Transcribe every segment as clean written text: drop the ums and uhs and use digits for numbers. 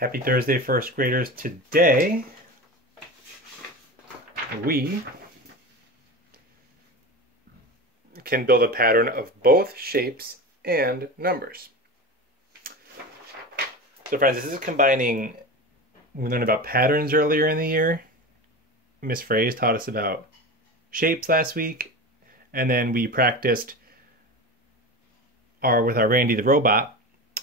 Happy Thursday, first graders. Today, we can build a pattern of both shapes and numbers. So friends, this is combining, we learned about patterns earlier in the year. Miss Fraze taught us about shapes last week, and then we practiced with our Randy the robot,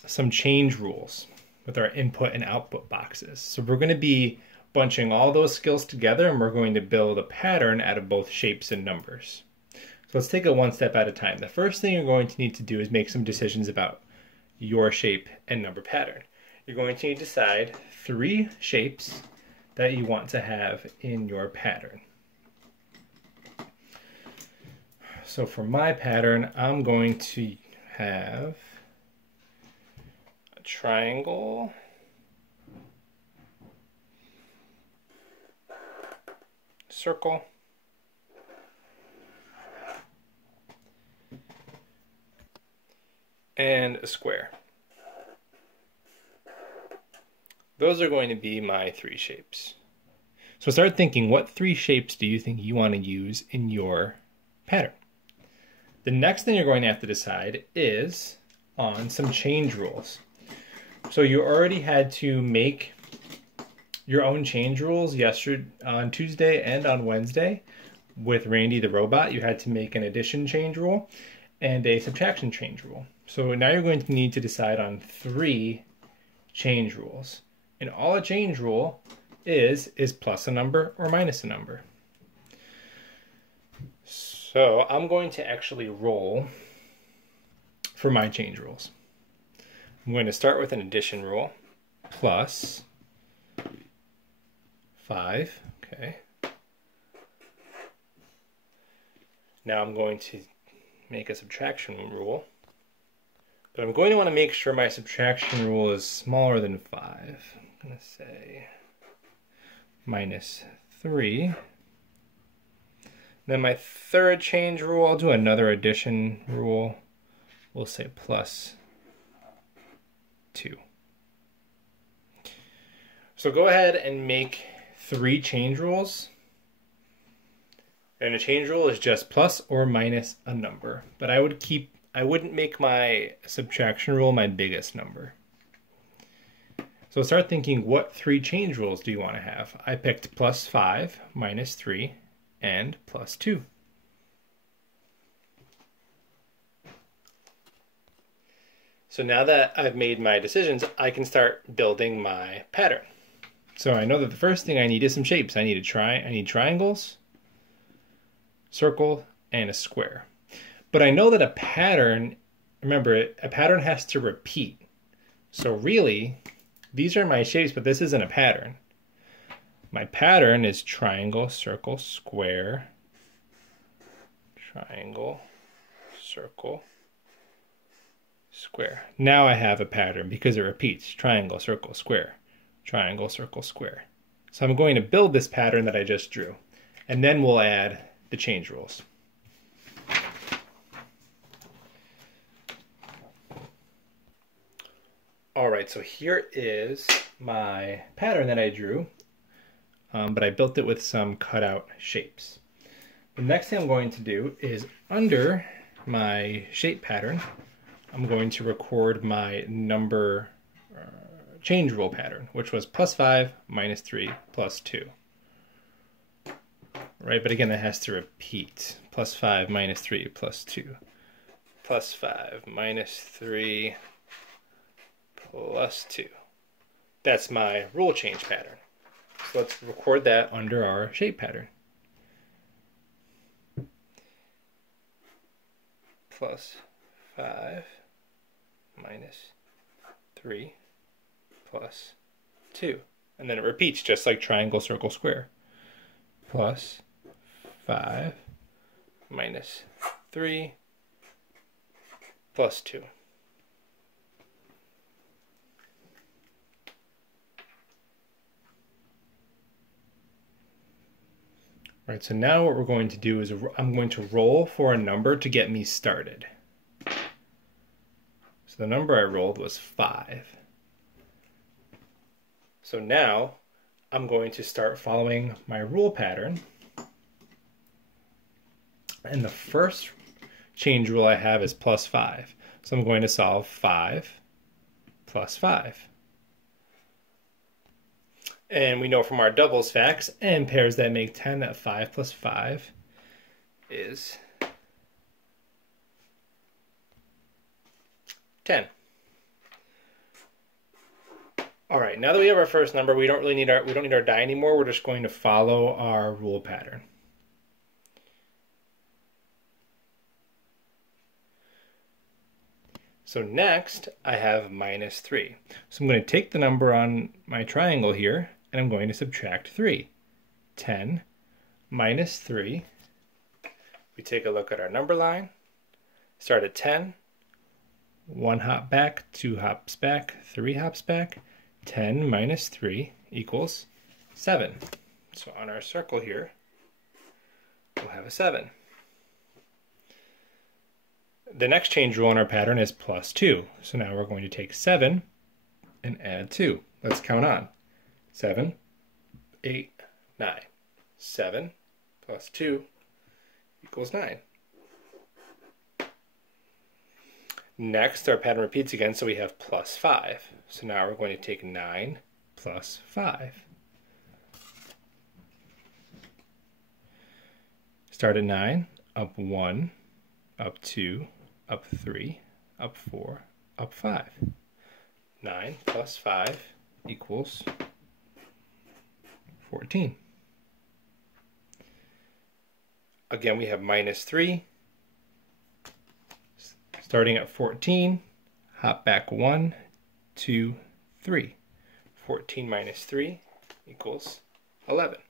some change rules with our input and output boxes. So we're going to be bunching all those skills together, and we're going to build a pattern out of both shapes and numbers. So let's take it one step at a time. The first thing you're going to need to do is make some decisions about your shape and number pattern. You're going to need to decide 3 shapes that you want to have in your pattern. So for my pattern, I'm going to have a triangle, circle, and a square. Those are going to be my 3 shapes. So start thinking, what 3 shapes do you think you want to use in your pattern? The next thing you're going to have to decide is on some change rules. So you already had to make your own change rules yesterday, on Tuesday and on Wednesday with Randy the robot. You had to make an addition change rule and a subtraction change rule. So now you're going to need to decide on 3 change rules. And all a change rule is plus a number or minus a number. So I'm going to actually roll for my change rules. I'm going to start with an addition rule, plus 5, okay. Now I'm going to make a subtraction rule, but I'm going to want to make sure my subtraction rule is smaller than 5. I'm going to say minus 3. Then my third change rule, I'll do another addition rule. We'll say plus 2. So go ahead and make 3 change rules. And a change rule is just plus or minus a number. But I wouldn't make my subtraction rule my biggest number. So start thinking, what 3 change rules do you want to have? I picked plus 5, minus 3, and plus 2. So now that I've made my decisions, I can start building my pattern. So I know that the first thing I need is some shapes. I need triangles, circle, and a square. But I know that a pattern, remember, a pattern has to repeat. So really, these are my shapes, but this isn't a pattern. My pattern is triangle, circle, square, triangle, circle, square. Now I have a pattern because it repeats. Triangle, circle, square, triangle, circle, square. So I'm going to build this pattern that I just drew, and then we'll add the change rules. All right, so here is my pattern that I drew. But I built it with some cutout shapes. The next thing I'm going to do is under my shape pattern, I'm going to record my number change rule pattern, which was plus 5, minus 3, plus 2. Right, but again, that has to repeat. Plus 5, minus 3, plus 2. Plus 5, minus 3, plus 2. That's my rule change pattern. So let's record that under our shape pattern. Plus 5, minus 3, plus 2. And then it repeats just like triangle, circle, square. Plus 5, minus 3, plus 2. All right, so now what we're going to do is I'm going to roll for a number to get me started. So the number I rolled was 5. So now I'm going to start following my rule pattern. And the first change rule I have is +5. So I'm going to solve 5 plus 5. And we know from our doubles facts and pairs that make 10 that 5 plus 5 is 10. All right, now that we have our first number, we don't need our die anymore. We're just going to follow our rule pattern. So next, I have -3. So I'm going to take the number on my triangle here, and I'm going to subtract 3. 10 minus 3. We take a look at our number line. Start at 10. 1 hop back, 2 hops back, 3 hops back. 10 minus 3 equals 7. So on our circle here, we'll have a 7. The next change rule in our pattern is +2. So now we're going to take 7 and add 2. Let's count on. 7, 8, 9. 7 plus 2 equals 9. Next, our pattern repeats again, so we have +5. So now we're going to take 9 plus 5. Start at 9, up 1, up 2, up 3, up 4, up 5. 9 plus 5 equals 14. Again, we have -3. Starting at 14, hop back 1, 2, 3. 14 minus 3 equals 11.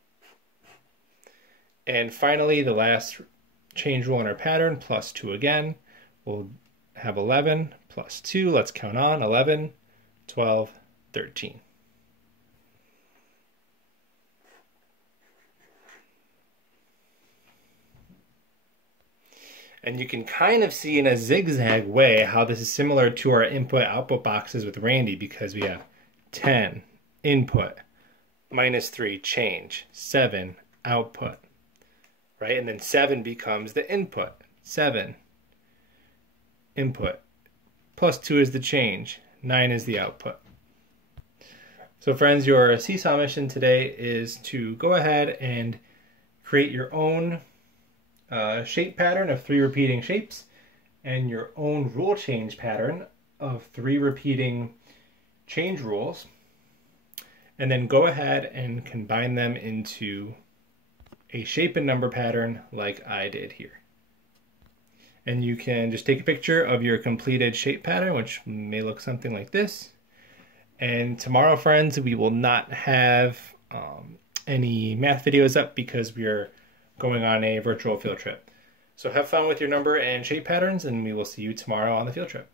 And finally, the last change rule in our pattern, +2 again. We'll have 11 plus 2. Let's count on. 11, 12, 13. And you can kind of see in a zigzag way how this is similar to our input-output boxes with Randy, because we have 10 input, -3 change, 7 output, right? And then 7 becomes the input, 7 input, +2 is the change, 9 is the output. So friends, your seesaw mission today is to go ahead and create your own shape pattern of 3 repeating shapes and your own rule change pattern of 3 repeating change rules, and then go ahead and combine them into a shape and number pattern like I did here. And you can just take a picture of your completed shape pattern, which may look something like this. And tomorrow, friends, we will not have any math videos up because we are going on a virtual field trip. So have fun with your number and shape patterns, and we will see you tomorrow on the field trip.